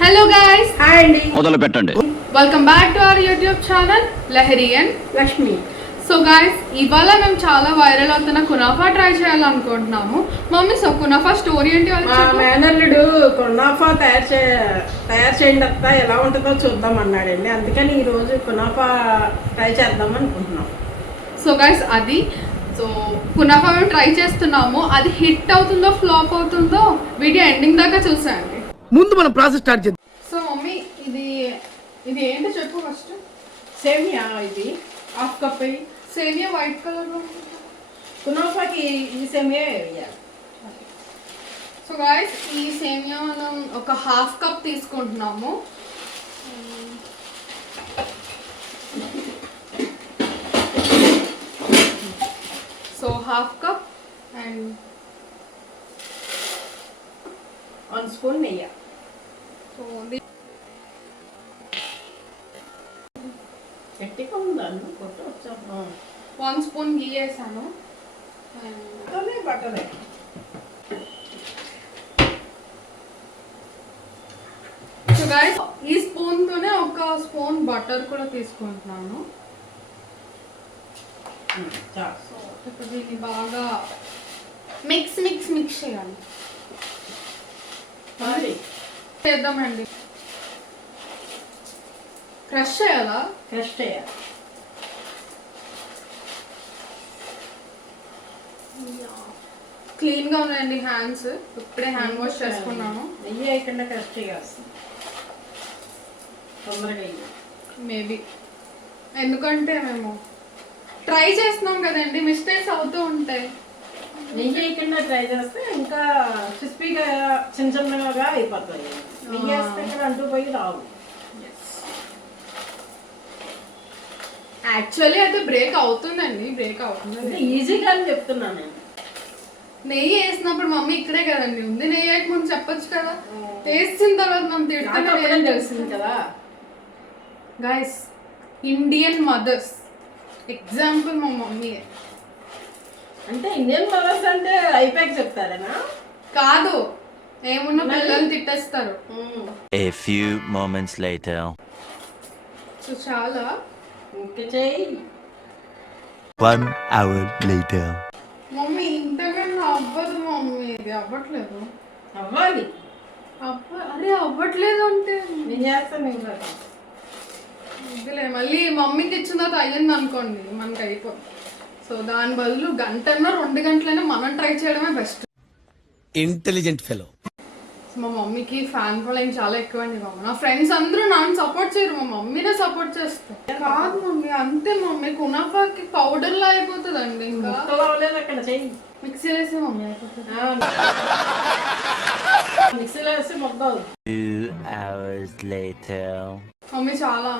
Hello guys, hi అండి. మొదలు పెట్టండి. Welcome back to our YouTube channel Lahari and Lakshmi. So guys, ఇవాళ మేము చాలా వైరల్ అవుతున్న కునాఫా ట్రై చేయాలనుకుంటున్నాము. మమ్మీ, సో కునాఫా స్టోరీ ఏంటి? మా మేనల్లుడు కునాఫా తయారు చేయండి అత్త, ఎలా ఉంటుందో చూద్దాం అన్నాడండి. అందుకని ఈరోజు కునాఫా ట్రై చేద్దాం అనుకుంటున్నాం. సో గైస్, సో కునాఫా మేము ట్రై చేస్తున్నాము. అది హిట్ అవుతుందో ఫ్లాప్ అవుతుందో వీడియో ఎండింగ్ దాకా చూసాయండి. ముందు మనం ప్రాసెస్ స్టార్ట్ చేద్దాం. సో మమ్మీ, ఇది ఏంటో చెప్పు ఫస్ట్. సేమియా, ఇది హాఫ్ కప్. సేమియా వైట్ కలర్. కునాఫాకి ఈ సేమియా వేయాలి. సో గైస్, ఈ సేమియా మనం ఒక హాఫ్ కప్ తీసుకుంటున్నాము. So half cup and 1 spoon నెయ్యి. సో గట్టిగా ఉందాను కొట్టు వచ్చాము. 1 స్పూన్ గీ వేసాను. బట్టలే సో గైస్, ఈ స్పూన్తోనే ఒక స్పూన్ బటర్ కూడా తీసుకుంటున్నాను. సో ఇప్పుడు దీన్ని బాగా మిక్స్ చేయాలి. చేద్దామండి. క్రష్ చేయాలా? క్రష్ చేయాలి. క్లీన్ గా ఉన్నాయండి హ్యాండ్స్. ఇప్పుడే హ్యాండ్ వాష్ చేసుకున్నాను. నెయ్యి వేయకుండా క్రష్ చేయాల్సి తొందరగా. మేబీ ఎందుకంటే మేము ట్రై చేస్తున్నాం కదండి, మిస్టేక్స్ అవుతూ ఉంటాయి. నెయ్యి వేయకుండా ట్రై చేస్తే ఇంకా క్రిస్పీగా చిన్నగా అయిపోతాయి. నెయ్యి వేస్తే ఇక్కడ అంటూ పోయి రావు. యాక్చువల్లీ అయితే బ్రేక్ అవుతుందండి, బ్రేక్ అవుతుంది. ఈజీగా అని చెప్తున్నాను నేను. నెయ్యి వేసినప్పుడు మమ్మీ ఇక్కడే కదండి ఉంది, నెయ్యి వేయక ముందు చెప్పొచ్చు కదా. వేసిన తర్వాత మనం తిడతానే తెలిసింది కదా. గైస్, ఇండియన్ మదర్స్ ఎగ్జాంపుల్ మా మమ్మీ. అంటే ఇండియన్ మదర్స్ అంటే అయిపోయాక చెప్తారేనా? కాదు, ఏమున్నా పిల్లలు తిట్టేస్తారు. A few moments later. So చాలా ఇంకా చెయ్యి. 1 hour later. మమ్మీ ఇంతకన్నా అవ్వదు మమ్మీ, ఇది అవ్వట్లేదు. అవ్వాలి. అరే అవ్వట్లేదు అంటే నేను చేస్తాను. ఇంకా ఇదిలే, మళ్ళీ మమ్మీకి ఇచ్చిన తర్వాత అయ్యింది అనుకోండి, మనకి అయిపోతుంది. సో దాని బదులు 1 గంటన్నా 2 గంటలైనా మనం ట్రై చేయడమే బెస్ట్. Intelligent fellow. మా మమ్మీకి ఫ్యాన్ ఫాలోయింగ్ చాలా ఎక్కువ అండి. నా ఫ్రెండ్స్ అందరూ నన్ను సపోర్ట్ చేయరు, మా మమ్మీనే సపోర్ట్ చేస్తారు. కాదు మమ్మీ, అంతే మమ్మీ, కునాఫాకి పౌడర్ లా అయిపోతుంది అండి. ఇంకా అక్కడ చెయ్యి. మిక్సీ వేసి మమ్మీ అయిపోతుంది. మిక్సీలో వేసి మొత్తం. 2 hours later. మమ్మీ చాలా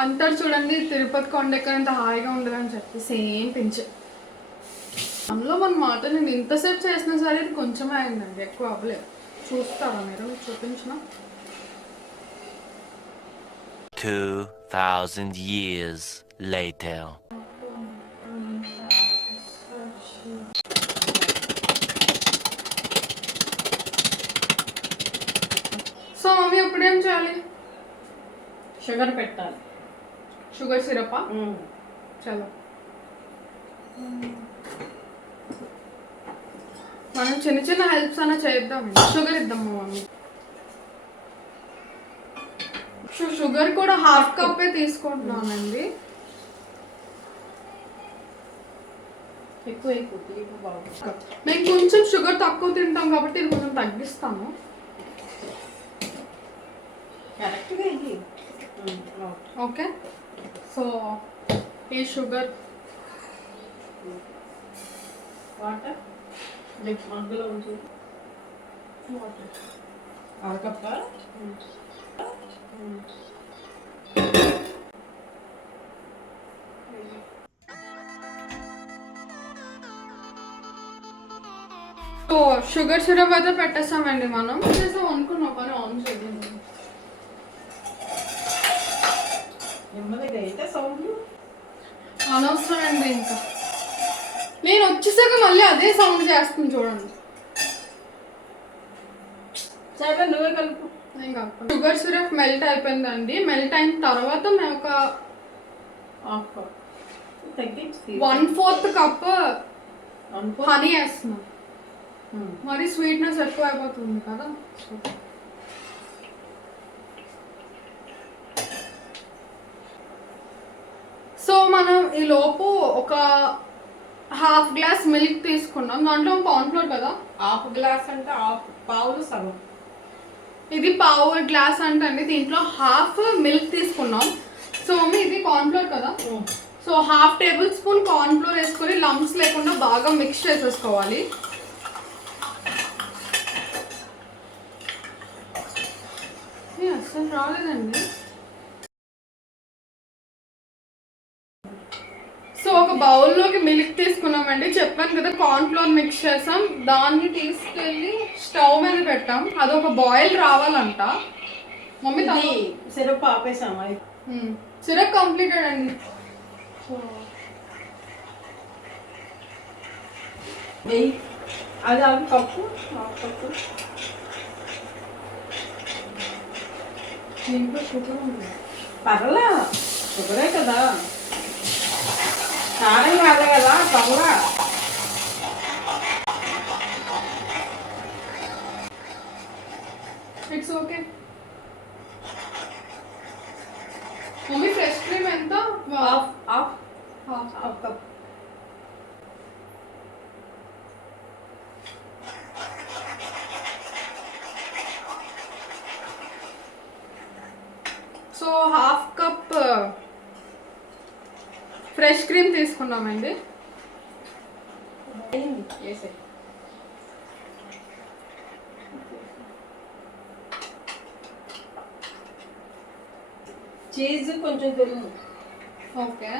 అంటారు చూడండి, తిరుపతి కొండ ఎక్కడంత హాయిగా ఉండదని చెప్పి సేమ్ పించ్. అందులో మన మాట నేను ఇంతసేపు చేసినా సరే ఇది కొంచెమే అయిందండి, ఎక్కువ అవ్వలేదు. చూస్తారా మీరు? చూపించిన 2000 years later. సో మమ్మీ ఇప్పుడు ఏం చేయాలి? షుగర్ పెట్టాలి. షుగర్ సిరపా? చలో, మనం చిన్న చిన్న హెల్ప్స్ అన్నా చేద్దాం. షుగర్ ఇద్దాం మా మమ్మీ. షుగర్ కూడా హాఫ్ కప్పే తీసుకుంటున్నానండి. ఎక్కువ బాగుంది. మేము కొంచెం షుగర్ తక్కువ తింటాం కాబట్టి ఇది కొంచెం తగ్గిస్తాము. ఓకే, సో ఈ షుగర్ వాటర్ మగ్గులో ఉంచు. వాటర్ అరకప్ప. సో షుగర్ సిరప్ అయితే పెట్టేస్తామండి. మనం చేసాం అనుకున్నాం పని ఆన్ చేద్దాం. నెమ్మదిగా అయితే సౌండ్ అనవసరం అండి. ఇంకా నేను వచ్చేసాక మళ్ళీ అదే సౌండ్ చేస్తుంది చూడండి. సరే నువ్వే కలుపు. ఇంకా షుగర్ సిరప్ మెల్ట్ అయిపోయిందండి. మెల్ట్ అయిన తర్వాత మేము ఒక హాఫ్ కప్ తగ్గించి 1/4 కప్ 1/4. హనీ వేస్తున్నాం. మరి స్వీట్నెస్ ఎక్కువ అయిపోతుంది కదా. సో మనం ఈ లోపు ఒక హాఫ్ గ్లాస్ మిల్క్ తీసుకున్నాం. దాంట్లో కార్న్ఫ్లోర్ కదా, హాఫ్ గ్లాస్ అంటే పావులు సగం. ఇది పావు గ్లాస్ అంటే అండి. దీంట్లో హాఫ్ మిల్క్ తీసుకున్నాం. సో మమ్మీ ఇది కార్న్ఫ్లోర్ కదా, సో 1/2 టేబుల్ స్పూన్ కార్న్ఫ్లోర్ వేసుకొని లంప్స్ లేకుండా బాగా మిక్స్ చేసేసుకోవాలి. అసలు రాలేదండి. సో ఒక బౌల్లోకి మిల్క్ తీసుకున్నామండి. చెప్పాను కదా కార్న్ఫ్లోర్ మిక్స్ చేసాం. దాన్ని తీసుకెళ్ళి స్టవ్ మీద పెట్టాం. అదొక బాయిల్ రావాలంట. మమ్మీ సిరప్ ఆపేసామా? సిరప్ కంప్లీటెడ్ అండి. అది హాఫ్ కప్పు. దీంట్లో షుగర్ ఉంది. పర్లా, షుగరే కదా, కారం కాదు కదా, పర్లా. It's okay. Mummy fresh cream ఎంత? Half cup. So 1/2 cup fresh cream తీసుకున్నామండి. వేసే చీజ్ కొంచెం తెలుగు. ఓకే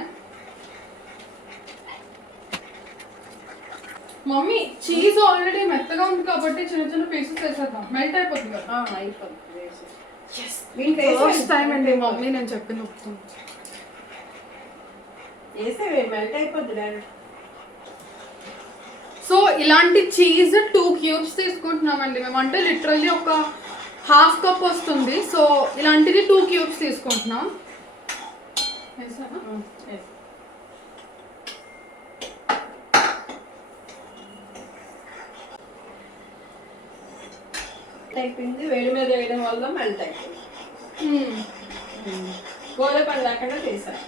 మమ్మీ, చీజ్ ఆల్రెడీ మెత్తగా ఉంది కాబట్టి చిన్న చిన్న పీసెస్ వేసేద్దాం. మెల్ట్ అయిపోతుంది కదా. ఫస్ట్ టైం అండి మమ్మీ నేను చెప్పింది ఒప్పుతుంది. వేసేవే మెల్ట్ అయిపోద్ది డైరెక్ట్. సో ఇలాంటి చీజ్ 2 క్యూబ్స్ తీసుకుంటున్నామండి మేము. అంటే లిటరల్లీ ఒక 1/2 కప్ వస్తుంది. సో ఇలాంటిది 2 క్యూబ్స్ తీసుకుంటున్నాం. అయిపోయింది. వేడి మీద వేయడం వల్ల మెల్ట్ అయిపోయింది. గోధుమ పని లేకుండా చేశాను.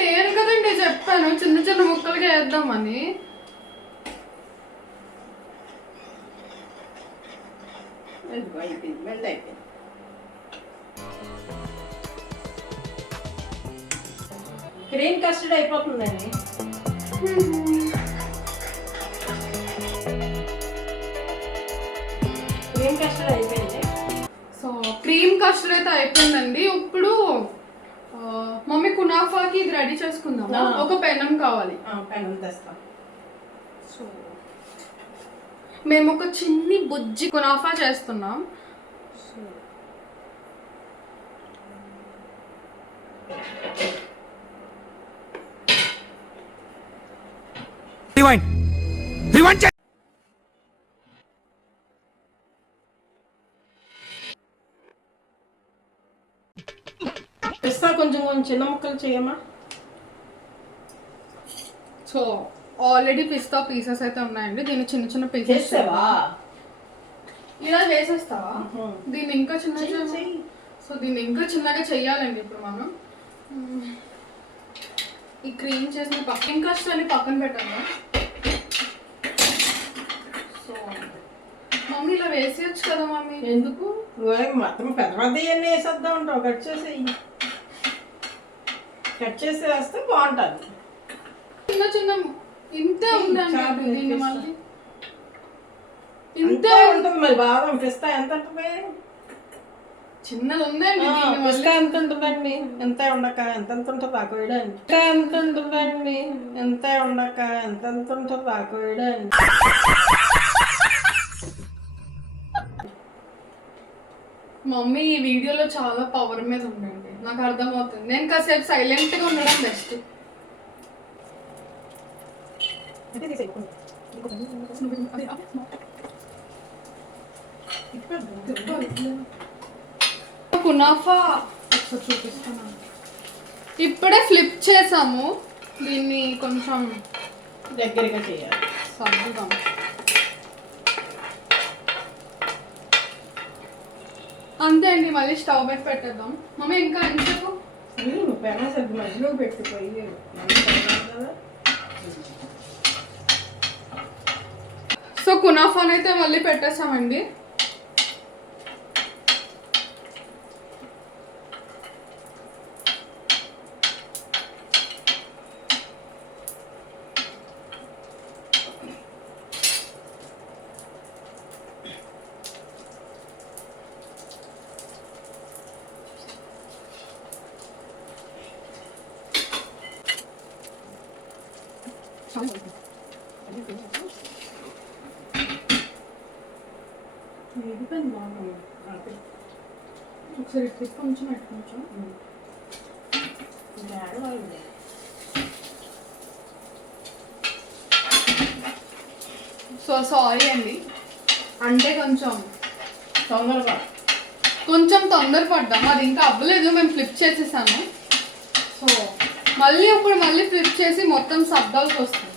నేను కదండి చెప్పాను చిన్న చిన్న ముక్కలుగా వేద్దామని. అయిపోయింది, మెల్ట్ అయిపోయింది. క్రీమ్ కస్టర్డ్ అయిపోతుందండి. క్రీమ్ కస్టర్డ్ అయిపోయింది. సో క్రీమ్ కస్టర్డ్ అయితే అయిపోయిందండి. ఇప్పుడు మమ్మీ కునాఫాకి ఇది రెడీ చేసుకుందాం. ఒక పెనం కావాలి. పెనం తెస్తాం. సో మేము ఒక చిన్ని బుజ్జి కునాఫా చేస్తున్నాం. పిస్తా కొంచెం చిన్న ముక్కలు చేయమ్మా. సో ఆల్రెడీ పిస్తా పీసెస్ అయితే ఉన్నాయండి. దీన్ని చిన్న చిన్న పీసెస్ చేస్తావా? ఇలా వేసేస్తావా? దీన్ని ఇంకా చిన్న సో దీన్ని ఇంకా చిన్నగా చెయ్యాలండి. ఇప్పుడు మనం ఈ క్రీమ్ చేసిన పక్కన కష్టాన్ని పక్కన పెట్టాము. సో మమ్మీ ఇలా వేసేయచ్చు కదా మమ్మీ. ఎందుకు మొత్తం పెద్ద పెద్ద ఇవన్నీ వేసేద్దాం ఉంటావు. కట్ చేసి వేస్తే బాగుంటుంది. చిన్న చిన్న ఇంతే ఉందండి. దీన్ని మళ్ళీ ఇంతే ఉంటుంది. మరి బాదం పిస్తా ఎంత ఉంటుంది? చిన్నది ఉందండి. పిస్తా ఎంత ఉంటుందండి? ఎంత ఉండక ఎంత ఉంటుంది ఆకు వేయడానికి? ఎంత ఉంటుందండి? ఎంత ఉండక ఎంత ఉంటుంది ఆకు వేయడానికి? మమ్మీ ఈ వీడియోలో చాలా పవర్ మీద ఉందండి. నాకు అర్థమవుతుంది. నేను కాసేపు సైలెంట్గా ఉండడం బెస్ట్. కునాఫా ఒకసారి చూపిస్తాను. ఇప్పుడే ఫ్లిప్ చేసాము, దీన్ని కొంచెం దగ్గరగా చేయాలి. సర్దుదాం. అంతే అండి, మళ్ళీ స్టవ్ మీద పెట్టేద్దాం. మమ్మీ ఇంకా ఎంతసేపు? నువ్వు పెన సర్ది మధ్యలో పెట్టుకోయి కదా. సో కునాఫాన్ అయితే మళ్ళీ పెట్టేసామండి. ఒకసారి క్లిప్ కొంచెం కొంచెం సో సారీ అండి, అంటే కొంచెం తొందరపడ్డాము, అది ఇంకా అవ్వలేదు, మేము ఫ్లిప్ చేసేసాము. సో మళ్ళీ ఫ్లిప్ చేసి మొత్తం సర్దాల్సి వస్తుంది.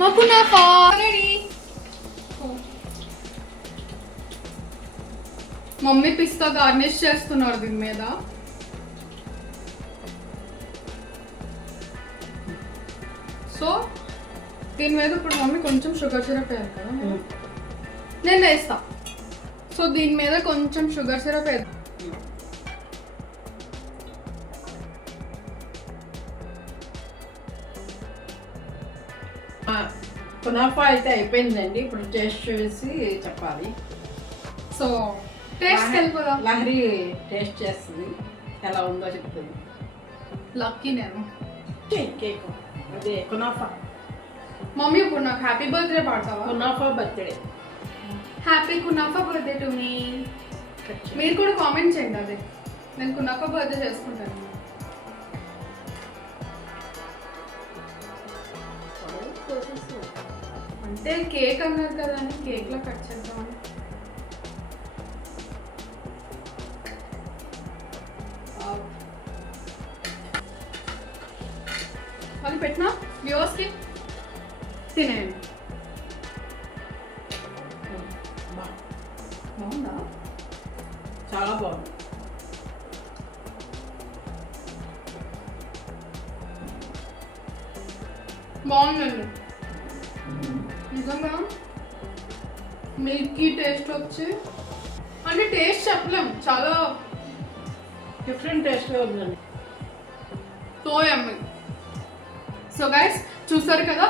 మాకు నా రెడీ. మమ్మీ పిస్తా గార్నిష్ చేస్తున్నారు దీని మీద. సో దీని మీద ఇప్పుడు మమ్మీ కొంచెం షుగర్ సిరప్ వేయాలి కదా, నేను వేస్తా. సో దీని మీద కొంచెం షుగర్ సిరప్ వేద్దాం. కునాఫా అయితే అయిపోయిందండి, ఇప్పుడు టేస్ట్ చేసి చెప్పాలి. సో టేస్ట్ వెళ్ళిపోదాం. లహరి టేస్ట్ చేస్తుంది, ఎలా ఉందో చెప్తుంది. లక్కీ నేను. కేక్ అదే కునాఫా. మమ్మీ ఇప్పుడు నాకు హ్యాపీ బర్త్డే పాడతావా? కునాఫా బర్త్డే. హ్యాపీ కునాఫా బర్త్డే టు మీ. మీరు కూడా కామెంట్ చేయండి, అదే నేను కునాఫా బర్త్డే చేసుకుంటాను. అంటే కేక్ అన్నారు కదా అని కేక్లో కట్ చేద్దామని. అది పెట్టినా వ్యూవర్స్కి తినేయండి. బాగుందా? చాలా బాగుంది. బాగుందండి నిజంగా. మిల్కీ టేస్ట్ వచ్చి, అంటే టేస్ట్ చెప్పలేం, చాలా డిఫరెంట్ టేస్ట్గా ఉందండి. So yummy. సో గైస్ చూసారు కదా,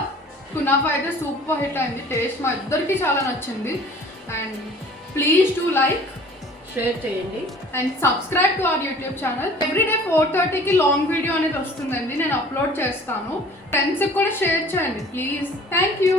కునాఫా అయితే సూపర్ హిట్ అయింది. టేస్ట్ మా ఇద్దరికి చాలా నచ్చింది. And please to like, share చేయండి and subscribe to our YouTube channel. Everyday 4:30కి లాంగ్ వీడియో అనేది వస్తుందండి, నేను అప్లోడ్ చేస్తాను. ఫ్రెండ్స్కి కూడా షేర్ చేయండి ప్లీజ్. Thank you.